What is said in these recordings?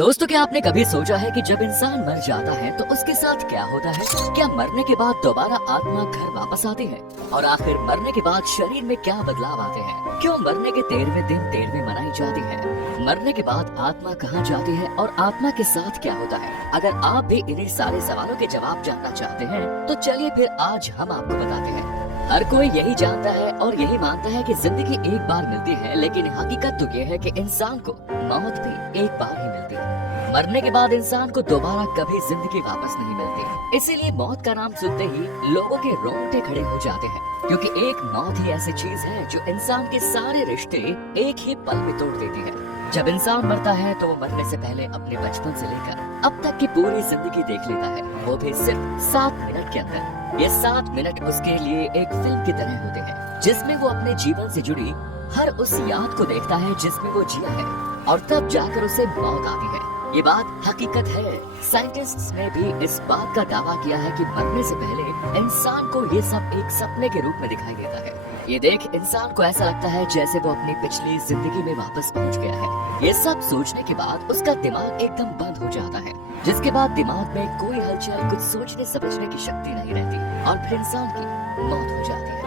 दोस्तों, क्या आपने कभी सोचा है कि जब इंसान मर जाता है तो उसके साथ क्या होता है? क्या मरने के बाद दोबारा आत्मा घर वापस आती है? और आखिर मरने के बाद शरीर में क्या बदलाव आते हैं? क्यों मरने के 13वें दिन 13वीं मनाई जाती है? मरने के बाद आत्मा कहाँ जाती है और आत्मा के साथ क्या होता है? अगर आप भी इन्हीं सारे सवालों के जवाब जानना चाहते हैं तो चलिए फिर आज हम आपको बताते हैं। हर कोई यही जानता है और यही मानता है कि जिंदगी एक बार मिलती है, लेकिन हकीकत तो ये है कि इंसान को मौत भी एक बार ही मिलती है। मरने के बाद इंसान को दोबारा कभी जिंदगी वापस नहीं मिलती। इसीलिए मौत का नाम सुनते ही लोगों के रोंगटे खड़े हो जाते हैं, क्योंकि एक मौत ही ऐसी चीज है जो इंसान के सारे रिश्ते एक ही पल में तोड़ देती है। जब इंसान मरता है तो वो मरने से पहले अपने बचपन से लेकर अब तक की पूरी जिंदगी देख लेता है, वो भी सिर्फ 7 मिनट के अंदर। ये 7 मिनट उसके लिए एक फिल्म की तरह होते हैं, जिसमें वो अपने जीवन से जुड़ी हर उस याद को देखता है जिसमें वो जिया है, और तब जाकर उसे मौत आती है। ये बात हकीकत है। साइंटिस्ट्स ने भी इस बात का दावा किया है कि मरने से पहले इंसान को ये सब एक सपने के रूप में दिखाई देता है। ये देख इंसान को ऐसा लगता है जैसे वो अपनी पिछली जिंदगी में वापस पहुंच गया है। ये सब सोचने के बाद उसका दिमाग एकदम बंद हो जाता है, जिसके बाद दिमाग में कोई हलचल, कुछ सोचने समझने की शक्ति नहीं रहती, और फिर इंसान की मौत हो जाती है।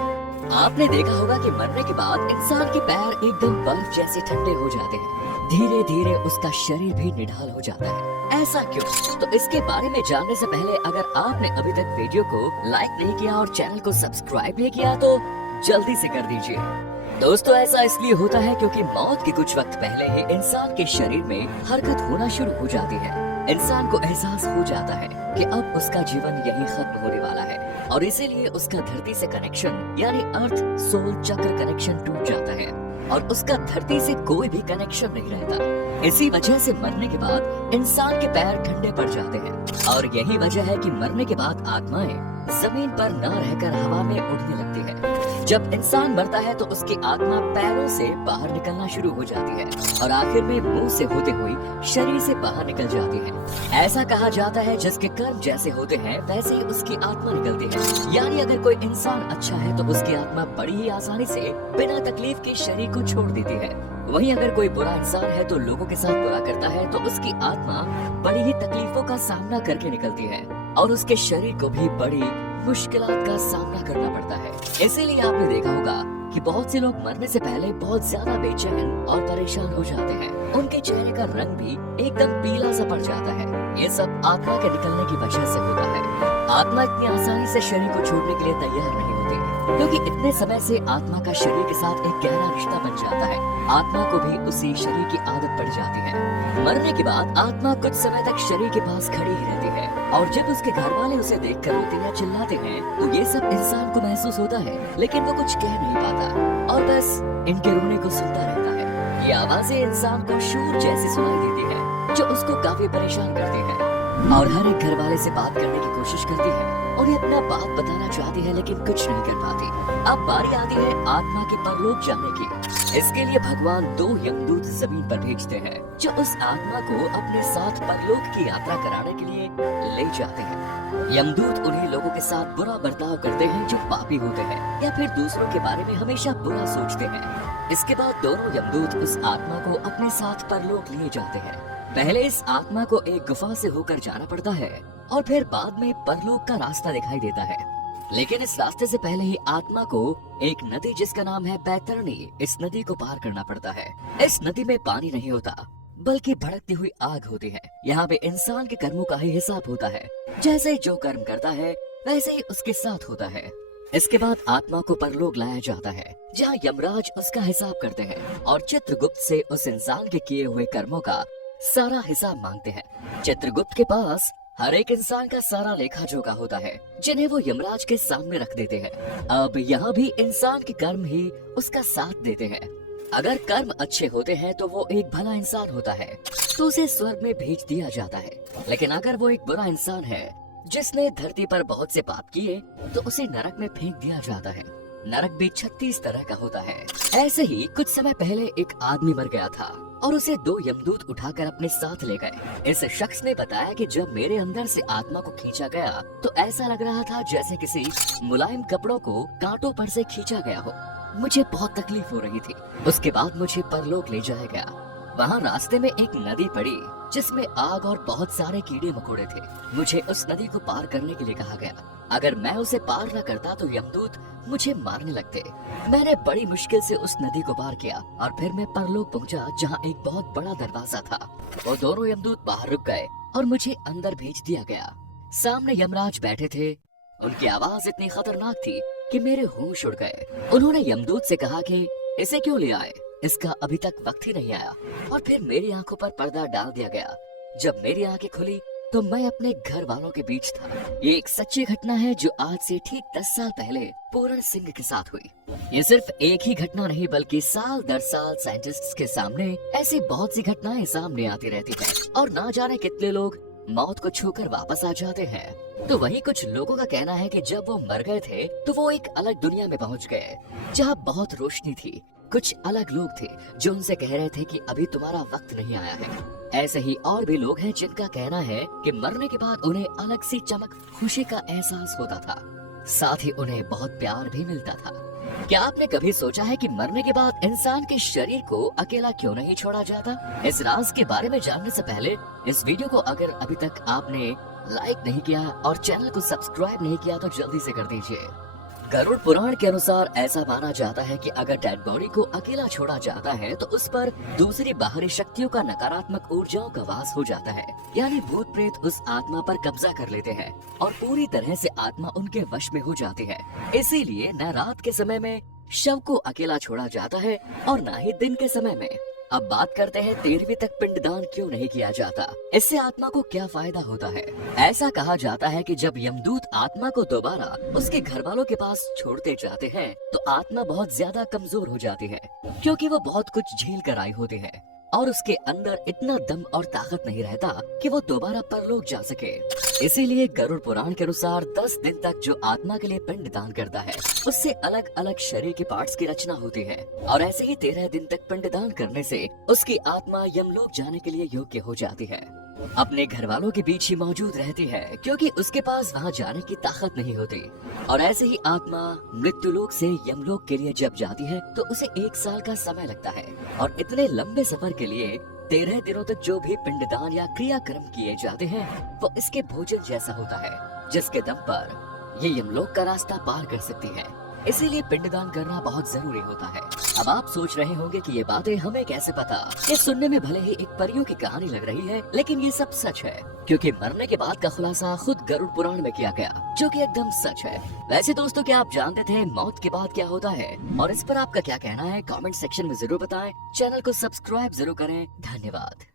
आपने देखा होगा कि मरने के बाद इंसान के पैर एकदम बर्फ जैसे ठंडे हो जाते हैं, धीरे धीरे उसका शरीर भी निढाल हो जाता है। ऐसा क्यों? तो इसके बारे में जानने से पहले अगर आपने अभी तक वीडियो को लाइक नहीं किया और चैनल को सब्सक्राइब नहीं किया तो जल्दी से कर दीजिए। दोस्तों, ऐसा इसलिए होता है क्योंकि मौत के कुछ वक्त पहले ही इंसान के शरीर में हरकत होना शुरू हो जाती है। इंसान को एहसास हो जाता है कि अब उसका जीवन यहीं खत्म होने वाला है, और इसीलिए उसका धरती से कनेक्शन यानी अर्थ सोल चक्र कनेक्शन टूट जाता है, और उसका धरती से कोई भी कनेक्शन नहीं रहता। इसी वजह से मरने के बाद इंसान के पैर ठंडे पड़ जाते हैं, और यही वजह है कि मरने के बाद आत्माएं जमीन पर न रहकर हवा में उड़ने लगती है। जब इंसान मरता है तो उसकी आत्मा पैरों से बाहर निकलना शुरू हो जाती है, और आखिर में मुंह से होते हुए शरीर से बाहर निकल जाती है। ऐसा कहा जाता है जिसके कर्म जैसे होते हैं वैसे ही उसकी आत्मा निकलती है। यानी अगर कोई इंसान अच्छा है तो उसकी आत्मा बड़ी ही आसानी से बिना तकलीफ के शरीर को छोड़ देती है। वहीं अगर कोई बुरा इंसान है तो लोगों के साथ बुरा करता है तो उसकी आत्मा बड़ी ही तकलीफों का सामना करके निकलती है, और उसके शरीर को भी बड़ी मुश्किलात का सामना करना पड़ता है। इसीलिए आपने देखा होगा कि बहुत से लोग मरने से पहले बहुत ज्यादा बेचैन और परेशान हो जाते हैं। उनके चेहरे का रंग भी एकदम पीला सा पड़ जाता है। ये सब आत्मा के निकलने की वजह से होता है। आत्मा इतनी आसानी से शरीर को छोड़ने के लिए तैयार नहीं होती, क्योंकि इतने समय से आत्मा का शरीर के साथ एक गहरा रिश्ता बन जाता है। आत्मा को भी उसी शरीर की आदत पड़ जाती है। मरने के बाद आत्मा कुछ समय तक शरीर के पास खड़ी ही रहती है, और जब उसके घर वाले उसे देखकर रोते या चिल्लाते हैं तो ये सब इंसान को महसूस होता है, लेकिन वो कुछ कह नहीं पाता और बस इनके रोने को सुनता रहता है। ये आवाजें इंसान को शोर जैसी सुनाई देती है, जो उसको काफी परेशान करती है, और हर एक घर वाले से बात करने की कोशिश करती है, उन्हें अपना बात बताना चाहती है, लेकिन कुछ नहीं कर पाती। अब बारी आती है आत्मा के परलोक जाने की। इसके लिए भगवान 2 यमदूत जमीन पर भेजते हैं, जो उस आत्मा को अपने साथ परलोक की यात्रा कराने के लिए ले जाते हैं। यमदूत उन्हीं लोगों के साथ बुरा बर्ताव करते हैं जो पापी होते हैं या फिर दूसरों के बारे में हमेशा बुरा सोचते हैं। इसके बाद दोनों यमदूत उस आत्मा को अपने साथ परलोक लिए जाते हैं। पहले इस आत्मा को एक गुफा से होकर जाना पड़ता है, और फिर बाद में परलोक का रास्ता दिखाई देता है। लेकिन इस रास्ते से पहले ही आत्मा को एक नदी जिसका नाम है बैतरणी, इस नदी को पार करना पड़ता है। इस नदी में पानी नहीं होता, बल्कि भड़कती हुई आग होती है। यहाँ पे इंसान के कर्मों का ही हिसाब होता है। जैसे जो कर्म करता है वैसे ही उसके साथ होता है। इसके बाद आत्मा को परलोक लाया जाता है, जहाँ यमराज उसका हिसाब करते हैं, और चित्रगुप्त से उस इंसान के किए हुए कर्मों का सारा हिसाब मांगते हैं। चित्रगुप्त के पास हर एक इंसान का सारा लेखा जोखा होता है, जिन्हें वो यमराज के सामने रख देते हैं। अब यहाँ भी इंसान के कर्म ही उसका साथ देते हैं। अगर कर्म अच्छे होते हैं तो वो एक भला इंसान होता है, तो उसे स्वर्ग में भेज दिया जाता है। लेकिन अगर वो एक बुरा इंसान है जिसने धरती पर बहुत से पाप किए, तो उसे नरक में फेंक दिया जाता है। नरक भी 36 तरह का होता है। ऐसे ही कुछ समय पहले एक आदमी मर गया था, और उसे 2 यमदूत उठाकर अपने साथ ले गए। इस शख्स ने बताया कि जब मेरे अंदर से आत्मा को खींचा गया तो ऐसा लग रहा था जैसे किसी मुलायम कपड़ों को कांटों पर से खींचा गया हो। मुझे बहुत तकलीफ हो रही थी। उसके बाद मुझे परलोक ले जाया गया। वहाँ रास्ते में एक नदी पड़ी जिसमें आग और बहुत सारे कीड़े मकोड़े थे। मुझे उस नदी को पार करने के लिए कहा गया। अगर मैं उसे पार न करता तो यमदूत मुझे मारने लगते। मैंने बड़ी मुश्किल से उस नदी को पार किया और फिर मैं परलोक पहुंचा, जहां एक बहुत बड़ा दरवाजा था। वो दोनों यमदूत बाहर रुक गए और मुझे अंदर भेज दिया गया। सामने यमराज बैठे थे। उनकी आवाज इतनी खतरनाक थी कि मेरे होश उड़ गए। उन्होंने यमदूत से कहा कि इसे क्यों ले आए, इसका अभी तक वक्त ही नहीं आया। और फिर मेरी आंखों पर पर्दा डाल दिया गया। जब मेरी आंखें खुली तो मैं अपने घर वालों के बीच था। ये एक सच्ची घटना है जो आज से ठीक 10 साल पहले पूरण सिंह के साथ हुई। ये सिर्फ एक ही घटना नहीं बल्कि साल दर साल साइंटिस्ट्स के सामने ऐसी बहुत सी घटनाएं सामने आती रहती हैं और ना जाने कितने लोग मौत को छूकर वापस आ जाते हैं। तो वही कुछ लोगों का कहना है कि जब वो मर गए थे तो वो एक अलग दुनिया में पहुंच गए जहां बहुत रोशनी थी। कुछ अलग लोग थे जो उनसे कह रहे थे कि अभी तुम्हारा वक्त नहीं आया है। ऐसे ही और भी लोग हैं जिनका कहना है कि मरने के बाद उन्हें अलग सी चमक, खुशी का एहसास होता था। साथ ही उन्हें बहुत प्यार भी मिलता था। क्या आपने कभी सोचा है कि मरने के बाद इंसान के शरीर को अकेला क्यों नहीं छोड़ा जाता? इस राज के बारे में जानने से पहले इस वीडियो को अगर अभी तक आपने लाइक नहीं किया और चैनल को सब्सक्राइब नहीं किया तो जल्दी से कर दीजिए। गरुड़ पुराण के अनुसार ऐसा माना जाता है कि अगर डेड बॉडी को अकेला छोड़ा जाता है तो उस पर दूसरी बाहरी शक्तियों का नकारात्मक ऊर्जाओं का वास हो जाता है, यानी भूत प्रेत उस आत्मा पर कब्जा कर लेते हैं और पूरी तरह से आत्मा उनके वश में हो जाती है। इसीलिए न रात के समय में शव को अकेला छोड़ा जाता है और न ही दिन के समय में। अब बात करते हैं 13वीं तक पिंडदान क्यों नहीं किया जाता, इससे आत्मा को क्या फायदा होता है। ऐसा कहा जाता है कि जब यमदूत आत्मा को दोबारा उसके घर वालों के पास छोड़ते जाते हैं तो आत्मा बहुत ज्यादा कमजोर हो जाती है, क्योंकि वो बहुत कुछ झेल कर आई होती है और उसके अंदर इतना दम और ताकत नहीं रहता कि वो दोबारा परलोक जा सके। इसीलिए गरुड़ पुराण के अनुसार 10 दिन तक जो आत्मा के लिए पिंड दान करता है उससे अलग अलग शरीर के पार्ट्स की रचना होती है और ऐसे ही 13 दिन तक पिंड दान करने से उसकी आत्मा यमलोक जाने के लिए योग्य हो जाती है। अपने घर वालों के बीच ही मौजूद रहती है क्योंकि उसके पास वहाँ जाने की ताकत नहीं होती। और ऐसे ही आत्मा मृत्युलोक से यमलोक के लिए जब जाती है तो उसे 1 साल का समय लगता है और इतने लंबे सफर के लिए 13 दिनों तक जो भी पिंडदान या क्रियाक्रम किए जाते हैं वो इसके भोजन जैसा होता है, जिसके दम पर ये यमलोक का रास्ता पार कर सकती है। इसीलिए पिंडदान करना बहुत जरूरी होता है। अब आप सोच रहे होंगे कि ये बातें हमें कैसे पता। ये सुनने में भले ही एक परियों की कहानी लग रही है, लेकिन ये सब सच है क्योंकि मरने के बाद का खुलासा खुद गरुड़ पुराण में किया गया, जो कि एकदम सच है। वैसे दोस्तों, क्या आप जानते थे मौत के बाद क्या होता है और इस पर आपका क्या कहना है? कमेंट सेक्शन में जरूर बताएं। चैनल को सब्सक्राइब जरूर करें। धन्यवाद।